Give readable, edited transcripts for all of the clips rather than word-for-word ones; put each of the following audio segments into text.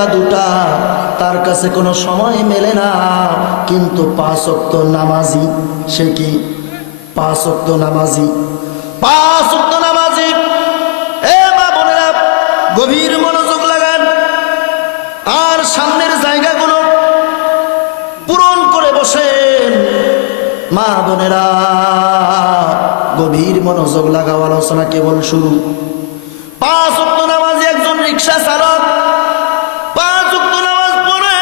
একটা দুটা তার কাছে কোনো সময় মেলে না, কিন্তু 5 ওয়াক্ত নামাজি। সে কি 5 ওয়াক্ত নামাজি? 5 ওয়াক্ত নামাজি। এ মা বোনেরা, গভীর মনোযোগ লাগান আর সামনের জায়গাগুলো পূরণ করে বসেন। মা বোনেরা, গভীর মনোযোগ লাগাও, আলোচনা কেবল শুরু। 5 ওয়াক্ত নামাজি একজন রিকশা চালক 5 ওয়াক্ত নামাজ পড়ে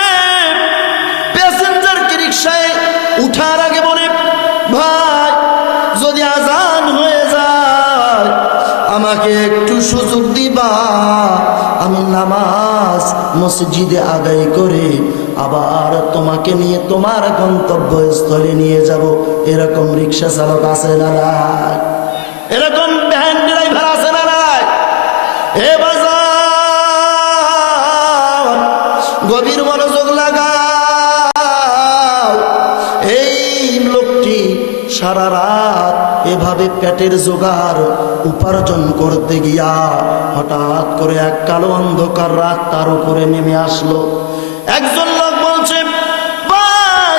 প্যাসেঞ্জারকে রিকশায় উঠার আগে বলে, ভাই যদি আজান হয়ে যায় আমাকে একটু সুযোগ দিবা, আমি নামাজ মসজিদে আদায় করে আবার তোমাকে নিয়ে তোমার গন্তব্যস্থলে নিয়ে যাব। এরকম রিকশা চালক আছে না নাই? এরকম ভ্যান ড্রাইভার আছে না নাই? এ বাজার, গভীর মনোযোগ লাগাও। এই লোকটি সারা রাত এভাবে পেটের জোগাড় উপার্জন করতে গিয়া হঠাৎ করে এক কালো অন্ধকার রাত তার উপরে নেমে আসলো। একজন লোক বলছে, ভাই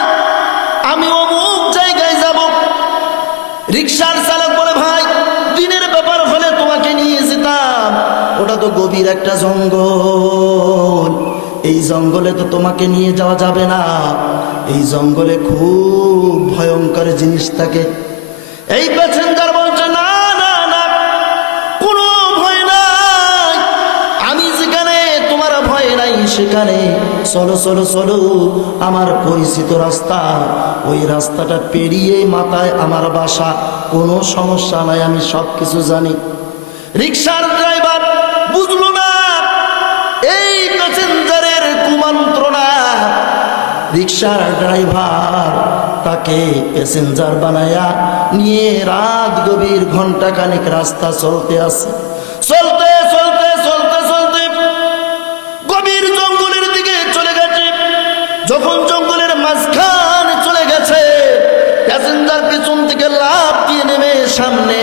আমি অমুক জায়গায় যাব। রিকশার চালক বলে, ভাই দিনের ব্যাপার হলে তোমাকে নিয়ে যেতাম, ওটা তো গভীর একটা জঙ্গল, এই জঙ্গলে তো তোমাকে নিয়ে যাওয়া যাবে না, এই জঙ্গলে খুব ভয়ঙ্কর জিনিস থাকে। এই প্যাসেঞ্জার বলছে, না না না, কোনো ভয় নাই, আমি যেখানে তোমার ভয় নাই সেখানে চলো চলো চলো, আমার পরিচিত রাস্তা, ওই রাস্তাটা পেরিয়ে মাথায় আমার বাসা, কোনো সমস্যা নাই, আমি সব কিছু জানি। রিকশার ড্রাইভার বুঝলো না এই প্যাসেঞ্জারের কুমন্ত্রণা। রিকশার ড্রাইভার তাকে প্যাসেঞ্জার বানায়া নিয়ে রাত গভীর ঘন্টা খানেক রাস্তা চলতে আছে। চলতে চলতে চলতে চলতে গভীর জঙ্গলের দিকে চলে গেছে। যখন জঙ্গলের মাঝখানে চলে গেছে, প্যাসেঞ্জার পিছন থেকে লাফ দিয়ে নেমে সামনে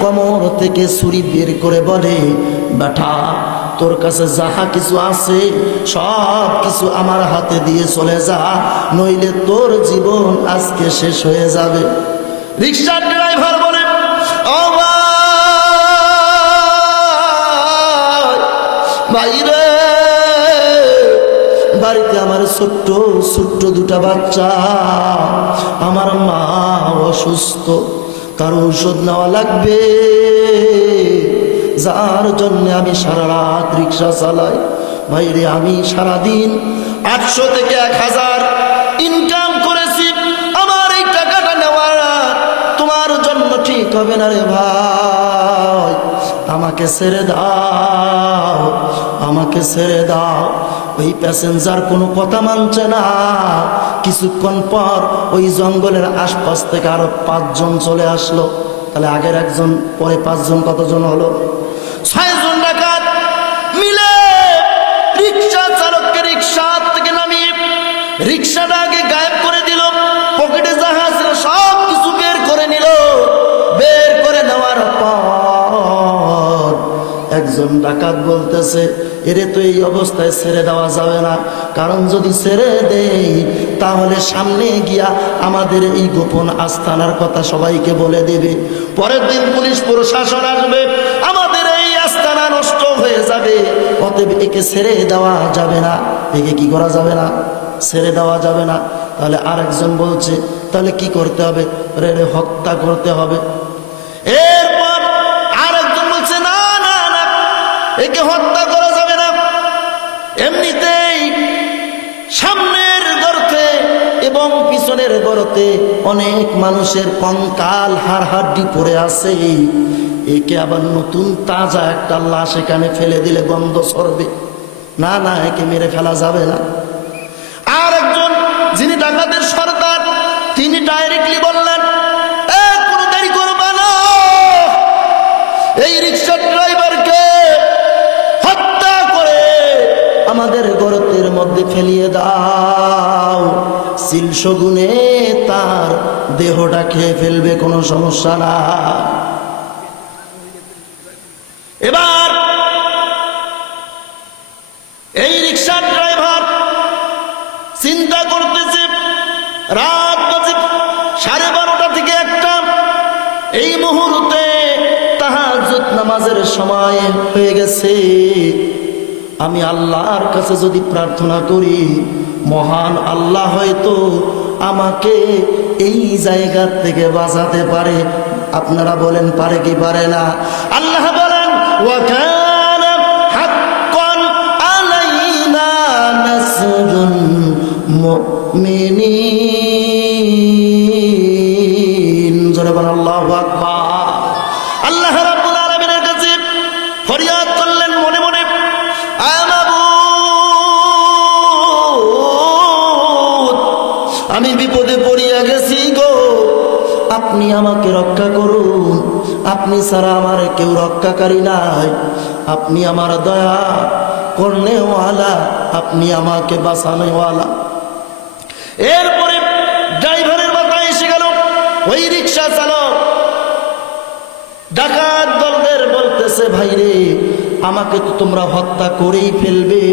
কোমর থেকে ছুরি বের করে বলে, বেটা তোর কাছে যাহা কিছু আছে সব কিছু আমার হাতে দিয়ে চলে যা, নইলে তোর জীবন আজকে শেষ হয়ে যাবে। রিকশার ড্রাইভার বলে, ও ভাই রে, বাড়িতে আমার ছোট্ট ছোট্ট দুটা বাচ্চা, আমার মা অসুস্থ, তার ঔষধ নেওয়া লাগবে, যার জন্য আমি সারা রাত রিক্সা চালাই। ভাইরে আমি সারাদিন 800 থেকে 1000 ইনকাম করেছি, আমার এই টাকাটা নেওয়া তোমার জন্য ঠিক হবে না রে ভাই, আমাকে ছেড়ে দাও, আমাকে ছেড়ে দাও। ওই প্যাসেঞ্জার কোনো কথা মানছে না। কিছুক্ষণ পর ওই জঙ্গলের আশপাশ থেকে আরো 5 জন চলে আসলো। তাহলে আগের একজন, পরে 5 জন, কতজন হলো? 6 জন ডাকাত মিলে রিকশা চালককে রিকশা থেকে নামিয়ে রিকশাটা আগে গায়েব করে দিল। পকেটে যাহা ছিল সব কিছু বের করে নিল। বের করে নেওয়ার পর একজন ডাকাত বলতেছে, এরে তো এই অবস্থায় ছেড়ে দেওয়া যাবে না, কারণ যদি ছেড়ে দেই তাহলে সামনে গিয়া আমাদের এই গোপন আস্তানার কথা সবাইকে বলে দেবে, পরের দিন পুলিশ প্রশাসন আসবে, আমাদের এই আস্তানা নষ্ট হয়ে যাবে, অতএব একে ছেড়ে দেওয়া যাবে না। একে কি করা যাবে না? ছেড়ে দেওয়া যাবে না। তাহলে আরেকজন বলছে, তাহলে কি করতে হবে? রে হত্যা করতে হবে। এরপর আরেকজন বলছে, না না না, একে হত্যা করা যাবে না, এমনিতেই সামনের গর্তে এবং পিছনের গর্তে অনেক মানুষের কঙ্কাল হাড়হাড্ডি পড়ে আছে, একে আবার নতুন তাজা একটা লাশ এখানে ফেলে দিলে গন্ধ ছড়বে, না না, একে মেরে ফেলা যাবে না। আর একজন যিনি ডাকাতের সর্দার, তিনি ডাইরেক্টলি বললেন, কোনো দেরি করবা না, এই রিকশা ড্রাইভারকে হত্যা করে আমাদের গর্তের মধ্যে ফেলিয়ে দাও, সিলশগুনে তার দেহটা খেয়ে ফেলবে, কোনো সমস্যা না। এবার এই রিকশা নামাজের সময় হয়ে গেছে, আমি আল্লাহর কাছে যদি প্রার্থনা করি, মহান আল্লাহ হয়তো আমাকে এই জায়গা থেকে বাঁচাতে পারে। আপনারা বলেন পারে কি পারে না? আল্লাহ বলেন ওয়া কানা হাক্কান আলাইনা নাসরুল মুমিনিন। জোরে বলেন আল্লাহু আকবার। আল্লাহ রাব্বুল আলামিনের কাছে ফরিয়াদ করলেন মনে মনে, আয় মাবুদ, আমি বিপদে পড়িয়া গেছি গো, আপনি আমাকে রক্ষা করুন। আপনি ছাড়া আমার কেউ রক্ষাকারী নাই। আপনি আমার দয়া করনেওয়ালা, আপনি আমাকে বাঁচানোওয়ালা। এরপরে ড্রাইভারের মাথায় এসে গেল ওই রিক্সা চালক ডাকাত দলদের বলতেছে, ভাই রে, আমাকে তো তোমরা হত্যা করেই ফেলবে,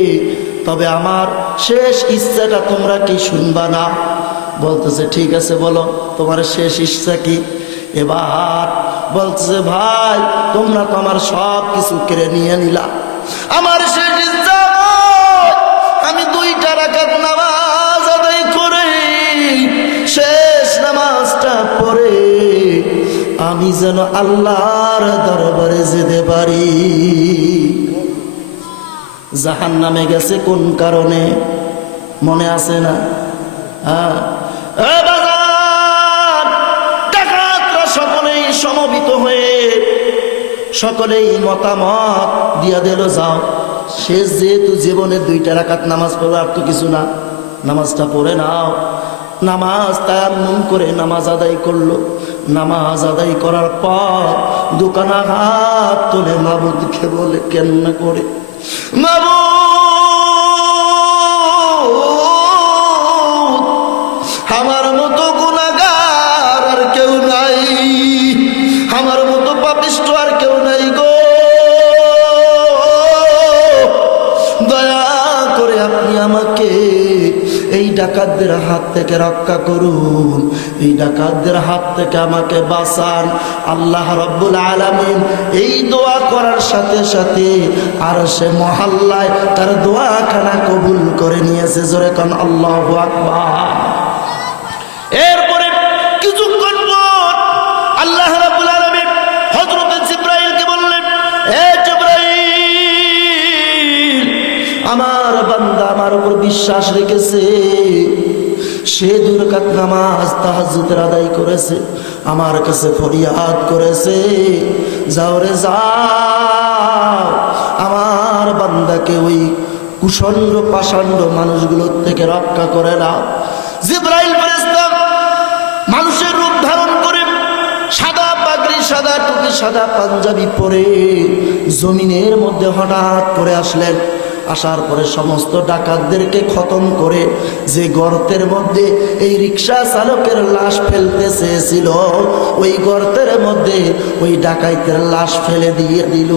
তবে আমার শেষ ইচ্ছাটা তোমরা কি শুনবা না? বলতেছে ঠিক আছে, বলো তোমার শেষ ইচ্ছা কি? এবার বলতেছে, ভাই তোমরা তো আমার সব কিছু কেড়ে নিয়ে নিলা, আমার শেষ ইচ্ছা আমি 2টা রাকাত নামাজ আদায় করে শেষ নামাজটা পড়ে আমি যেন আল্লাহর দরবারে যেতে পারি। জাহান্নামে গেছে কোন কারণে মনে আছে না? ডাকাতরা সকলেই সমবেত হয়ে সকলেই মতামত দিয়া দিল, যাও শেষ যেহেতু জীবনে 2টা রাকাত নামাজ পড়বে, আর তো কিছু না, নামাজটা পড়ে নাও। নামাজ তায়াম্মুম করে নামাজ আদায় করলো। নামাজ আদায় করার পর দোকানা হাত তুলে মাবুদকে বলে কেন্না করে, মাবুদ, আমার মতো গুনাহগার আর কেউ নাই, আমার মতো পাপিষ্ঠ আর কেউ নাই গো, দয়া করে আপনি আমাকে এই ডাকাতদের হাত থেকে রক্ষা করুন, এই ডাকাতদের হাত থেকে আমাকে বাঁচান। আল্লাহ রাব্বুল আলামিন এই দোয়া করার সাথে সাথে আরশে মহল্লায় তার দোয়াখানা কবুল করে নিয়েছে। জোরে কান আল্লাহু আকবার। এরপরে কিছুক্ষণ পর আল্লাহ রাব্বুল আলামিন হযরত জিবরাইলকে বললেন, এ জিবরাইল, আমার বান্দা আমার উপর বিশ্বাস রেখেছে, সে 2 রাকাত নামাজ তাহাজ্জুদের আদায় করেছে, আমার কাছে ফরিয়াদ করেছে, যাও রে যাও, আমার বান্দাকে ওই কুষণ্ড পাষণ্ড মানুষগুলোর থেকে রক্ষা করে নাও। জিবরাইল ফেরেশতা মানুষের রূপ ধারণ করে সাদা পাগড়ি, সাদা টুপি, সাদা পাঞ্জাবি পরে জমিনের মধ্যে হঠাৎ করে আসলেন। আসার পরে সমস্ত ডাকাতদেরকে খতম করে যে গর্তের মধ্যে এই রিক্সা চালকের লাশ ফেলতে চেয়েছিল, ওই গর্তের মধ্যে ওই ডাকাইতের লাশ ফেলে দিয়ে দিল।